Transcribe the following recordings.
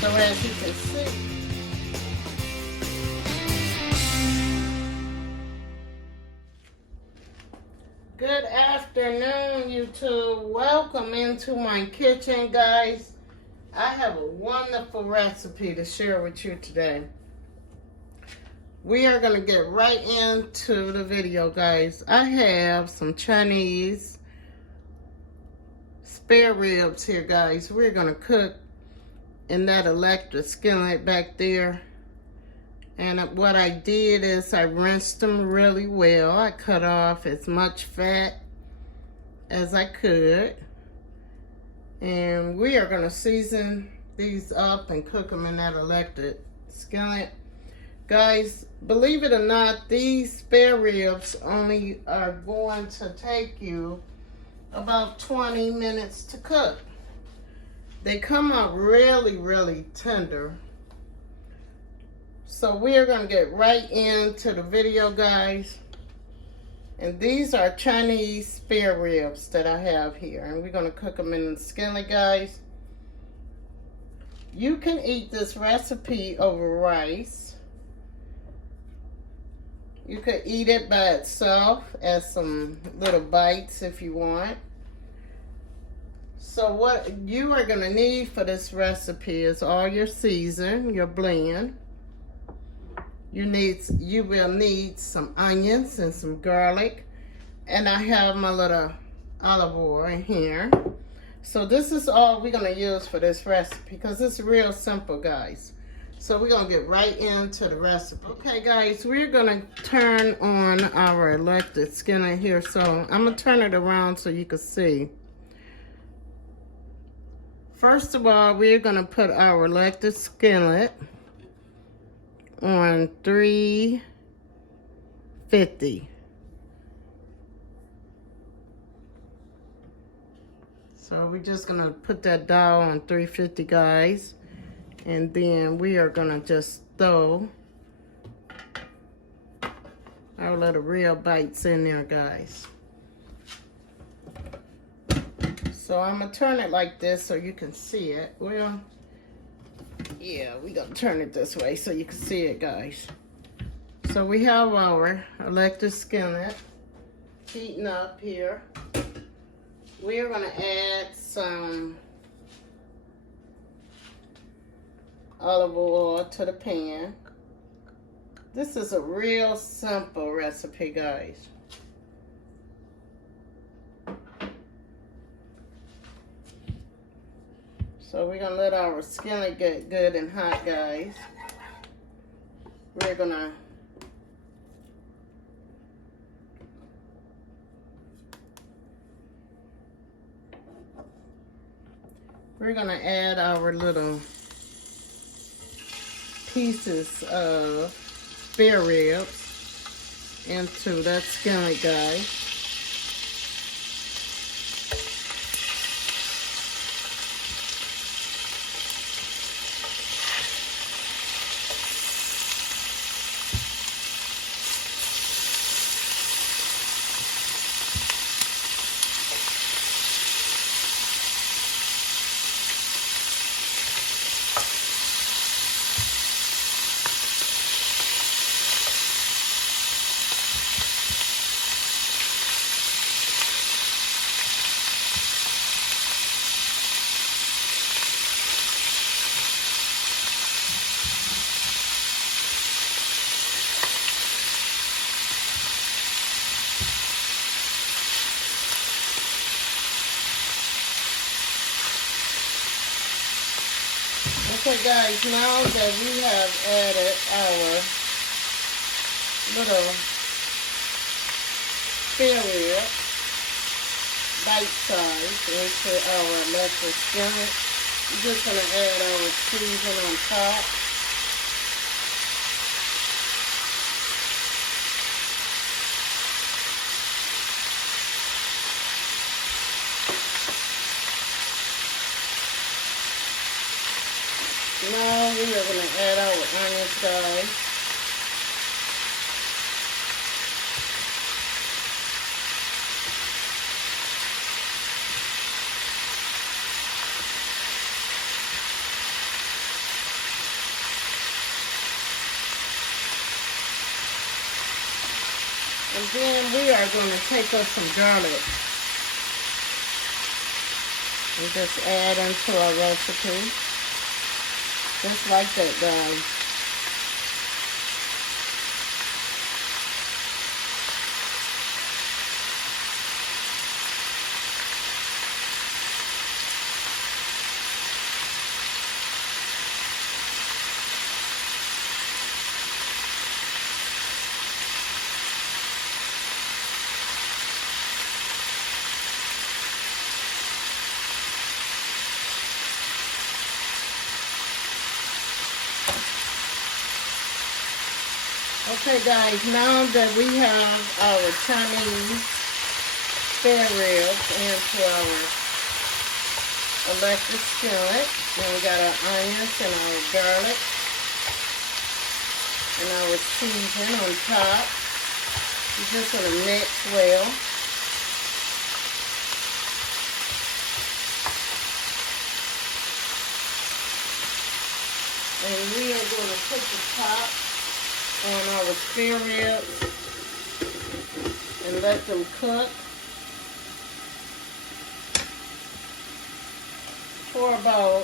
So as you can see, good afternoon, YouTube. Welcome into my kitchen, guys. I have a wonderful recipe to share with you today. We are going to get right into the video, guys. I have some Chinese spare ribs here, guys. We're going to cook in that electric skillet back there. And what I did is I rinsed them really well. I cut off as much fat as I could. And we are going to season these up and cook them in that electric skillet. Guys, believe it or not, these spare ribs only are going to take you about 20 minutes to cook. They come out really, really tender. So we are going to get right into the video, guys. And these are Chinese spare ribs that I have here. And we're going to cook them in the skillet, guys. You can eat this recipe over rice. You could eat it by itself as some little bites if you want. So what you are going to need for this recipe is all your season, your blend. You will need some onions and some garlic. And I have my little olive oil in here. So this is all we're going to use for this recipe because it's real simple, guys. So we're going to get right into the recipe. Okay, guys, we're going to turn on our electric skillet here. So I'm going to turn it around so you can see. First of all, we're going to put our electric skillet on 350. So we're just going to put that dial on 350, guys. And then we are going to just throw our little real bites in there, guys. So I'm going to turn it like this so you can see it. Well, yeah, we're going to turn it this way so you can see it, guys. So we have our electric skillet heating up here. We are going to add some olive oil to the pan. This is a real simple recipe, guys. So we're going to let our skillet get good and hot, guys. We're going to add our little pieces of spare ribs into that skillet, guys. Okay, guys, now that we have added our little spare rib, bite size, into our electric skillet, we're just going to add our seasoning on top. Now we are going to add our onions, guys. And then we are going to take up some garlic and just add into our recipe. Just like that, guys. Okay guys, now that we have our Chinese spare ribs into our electric skillet, then we got our onions and our garlic and our seasoning on top. We're just going to mix well. And we are going to put the top on our spare ribs and let them cook for about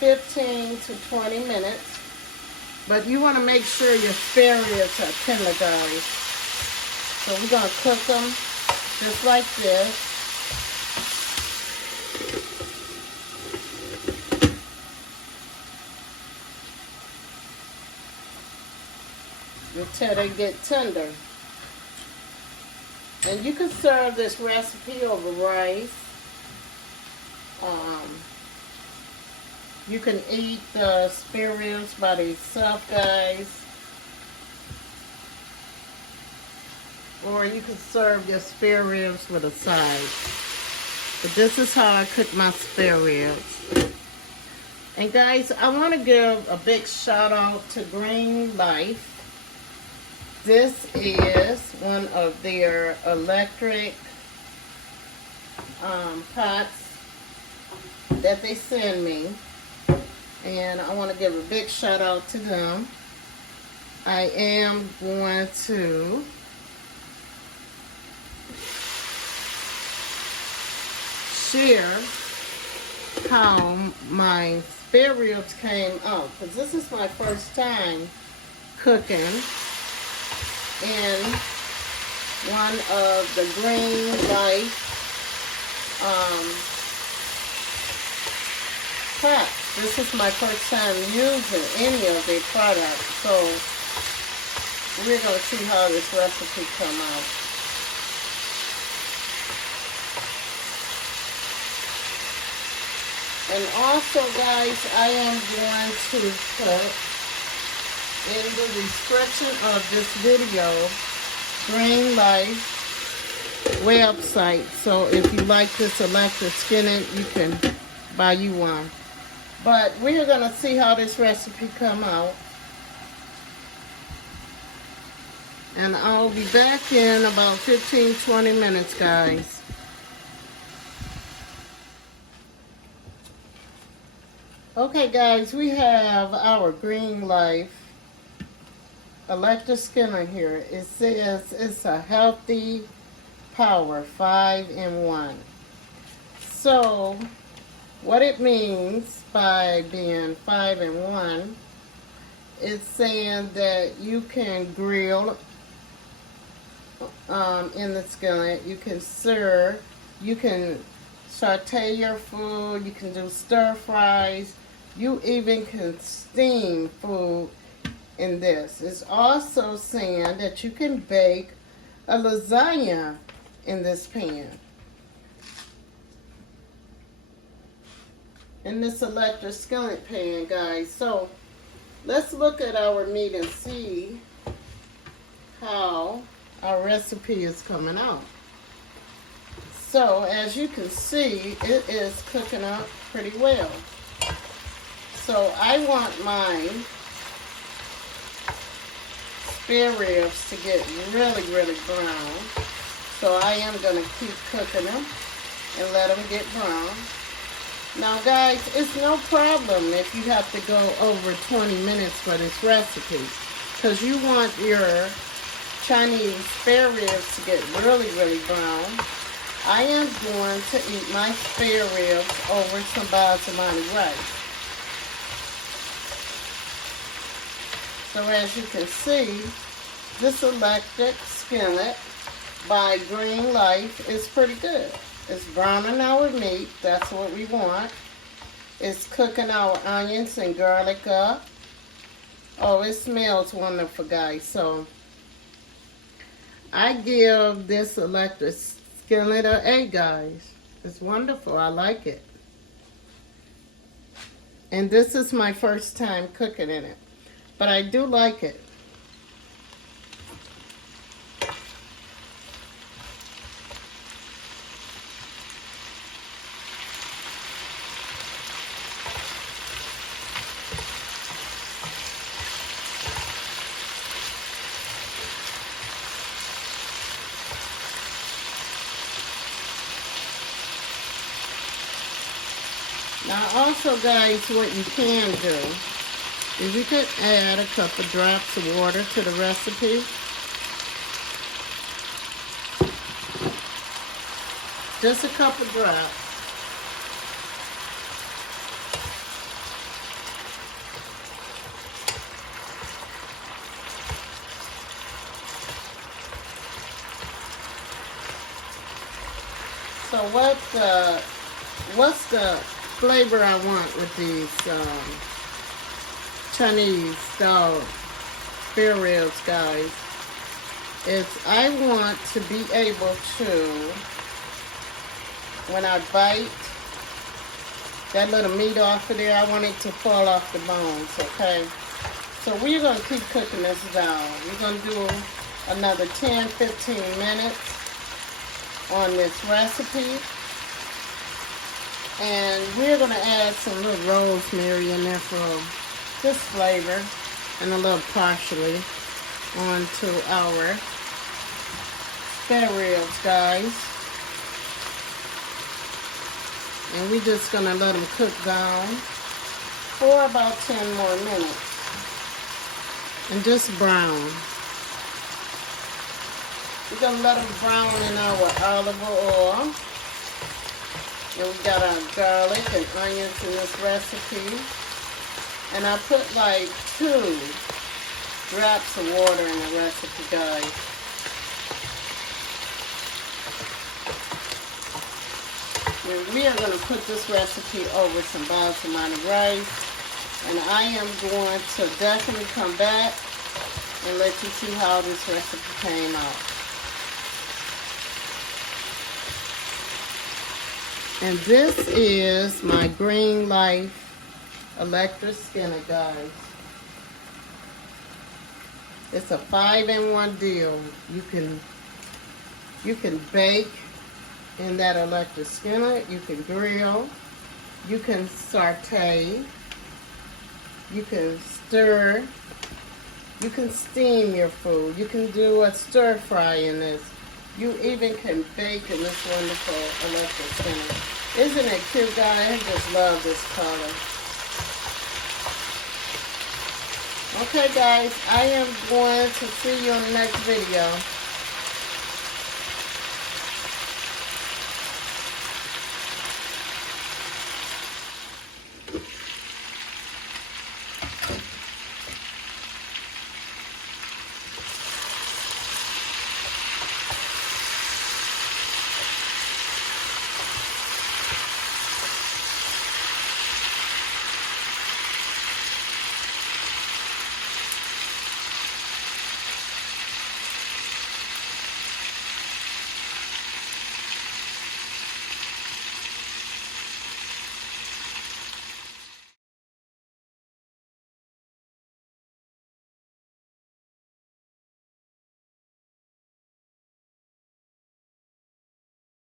15 to 20 minutes. But you want to make sure your spare ribs are tender, guys. So we're going to cook them just like this. Until they get tender. And you can serve this recipe over rice. You can eat the spare ribs by themselves, guys. Or you can serve your spare ribs with a side. But this is how I cook my spare ribs. And guys, I want to give a big shout out to Green Life. This is one of their electric pots that they send me. And I want to give a big shout out to them. I am going to share how my spare ribs came out. Because this is my first time cooking in one of the Green Life pots. This is my first time using any of their products, so we're going to see how this recipe come out. And also, guys, I am going to put in the description of this video Green Life website, so if you like this electric skillet, you can buy you one. But we're going to see how this recipe come out, and I'll be back in about 15-20 minutes, guys. Okay guys, we have our Green Life electric skillet here. It says it's a healthy power 5-in-1. So what it means by being 5-in-1, it's saying that you can grill in the skillet, you can serve, you can saute your food, you can do stir fries, you even can steam food in this. It's also saying that you can bake a lasagna in this pan. In this electric skillet pan, guys. So let's look at our meat and see how our recipe is coming out. So as you can see, it is cooking up pretty well. So I want my spare ribs to get really, really brown. So I am going to keep cooking them and let them get brown. Now guys, it's no problem if you have to go over 20 minutes for this recipe, because you want your Chinese spare ribs to get really, really brown, I am going to eat my spare ribs over some basmati rice. So as you can see, this electric skillet by Green Life is pretty good. It's browning our meat, that's what we want. It's cooking our onions and garlic up. Oh, it smells wonderful, guys. So I give this electric skillet an A, guys. It's wonderful. I like it. And this is my first time cooking in it, but I do like it. Now also, guys, what you can do is you could add a couple drops of water to the recipe. Just a couple drops. So what's the flavor I want with these Chinese style spare ribs, guys? Is I want to be able to, when I bite that little meat off of there, I want it to fall off the bones, okay? So we're going to keep cooking this down. We're going to do another 10-15 minutes on this recipe. And we're going to add some little rosemary in there for this flavor and a little parsley onto our spare ribs, guys. And we're just going to let them cook down for about 10 more minutes. And just brown. We're going to let them brown in our olive oil. And we got our garlic and onions in this recipe. And I put like 2 drops of water in the recipe, guys. And we are going to put this recipe over some basmati rice. And I am going to definitely come back and let you see how this recipe came out. And this is my Green Life electric skillet, guys. It's a 5-in-1 deal. You can bake in that electric skillet. You can grill. You can saute. You can stir. You can steam your food. You can do a stir fry in this. You even can bake in this wonderful electric skillet. Isn't it cute, guys? I just love this color. Okay, guys, I am going to see you in the next video.